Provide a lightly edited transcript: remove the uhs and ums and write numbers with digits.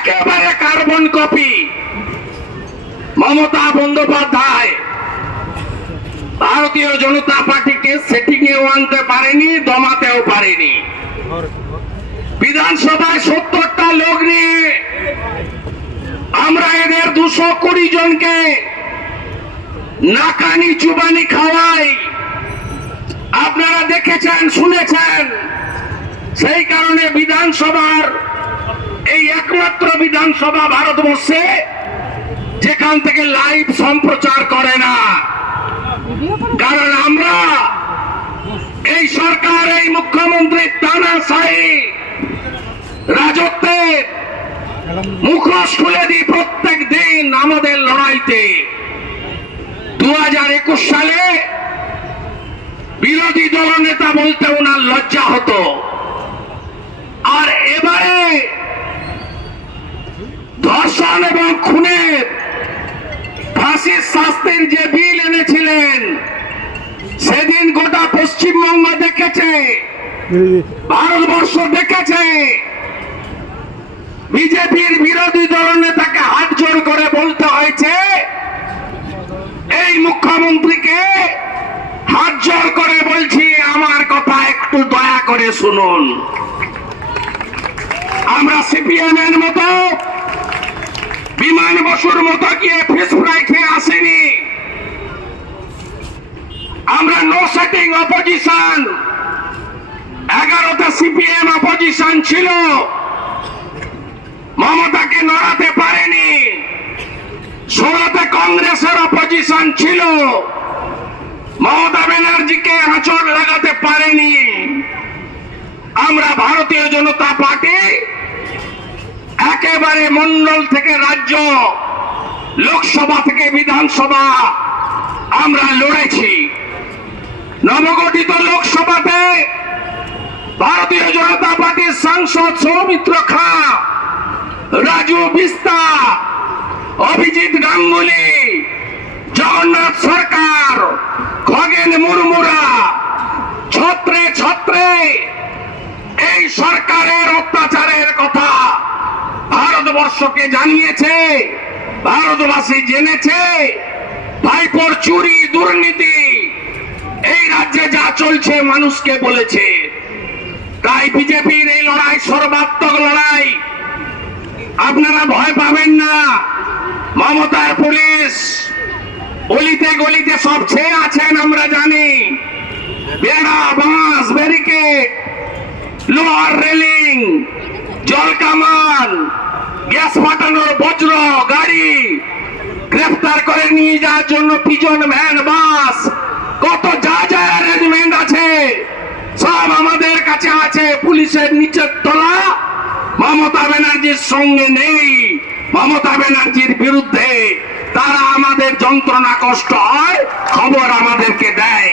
একেবারে carbon copy. Mamata Bandyopadhyay ভারতীয় জনতা পার্টিকে সেটিং এও আনতে পারেনি, দমাতেও পারেনি। বিধানসভায় 70টা লোক নিয়ে আমরা এদের 220 জনকে নাকানি চুবানি খাওয়াই। আপনারা দেখেছেন, শুনেছেন। সেই কারণে বিধানসভার এই একমাত্র বিধানসভা ভারতবর্ষে যেখান থেকে লাইভ সম্প্রচার করে না। কারণ আমরা এই সরকার, এই মুখ্যমন্ত্রীর তানাশাহী রাজত্বের মুখোশ খুলে দিই প্রত্যেক দিন আমাদের লড়াইতে। 2021 সালে বিরোধী দলনেতা বলতে ওনার লজ্জা হতো, আর এবারে ধর্ষণ এবং খুনের ফাঁসির শাস্তির যে বিল এনেছিলেন, সেদিন গোটা পশ্চিমবঙ্গ দেখেছে, ভারতবর্ষ দেখেছে। বিজেপির বিরোধী দলনেতাকে হাত জোর করে বলতে হয়েছে, এই মুখ্যমন্ত্রীকে হাত জোর করে বলছি, আমার কথা একটু দয়া করে শুনুন। আমরা সিপিএম এর মতো, বিমান বসুর মতো গিয়ে ফিশ ফ্রাই খেয়ে আসেনি। আমরা নো সেটিং অপোজিশন। 11টা সিপিএম অপোজিশন ছিল, মমতাকে নড়াতে পারেনি। 16টা কংগ্রেসের অপোজিশন ছিল, মমতা ব্যানার্জিকে আঁচড় লাগাতে পারেনি। আমরা ভারতীয় জনতা পার্টি একেবারে মন্ডল থেকে রাজ্য, লোকসভা থেকে বিধানসভা আমরা লড়েছি। নবগঠিত লোকসভাতে ভারতীয় জনতা পার্টির সাংসদ সৌমিত্র খা, রাজু বিস্তা, অভিজিৎ গাঙ্গুলি, জগন্নাথ সরকার, খগেন মুর্মুরা ছত্রে ছত্রে এই সরকারের অত্যাচারের কথা ভারতবর্ষকে জানিয়েছে, ভারতবাসী জেনেছে। ভাইপোর চুরি, দুর্নীতি এই রাজ্যে যা চলছে মানুষকে বলেছে। তাই বিজেপির এই লড়াই সর্বাত্মক লড়াই, আপনারা ভয় পাবেন না। মমতার পুলিশ অলিতে গলিতে সব ছেয়ে আছেন, আমরা জানি। বেড়া, বাঁশ, ব্যারিকেড, লোহার রেলিং, জল কামান, গ্যাস ফাটানোর বজ্র গাড়ি গ্রেফতার করে নিয়ে যাওয়ার জন্য পিজন ভ্যান, বাস, কত যা যা অ্যারেঞ্জমেন্ট আছে সব আমাদের কাছে আছে। পুলিশের নিচের তলা মমতা ব্যানার্জির সঙ্গে নেই, মমতা ব্যানার্জির বিরুদ্ধে। তারা আমাদের যন্ত্রণা কষ্ট হয় খবর আমাদেরকে দেয়।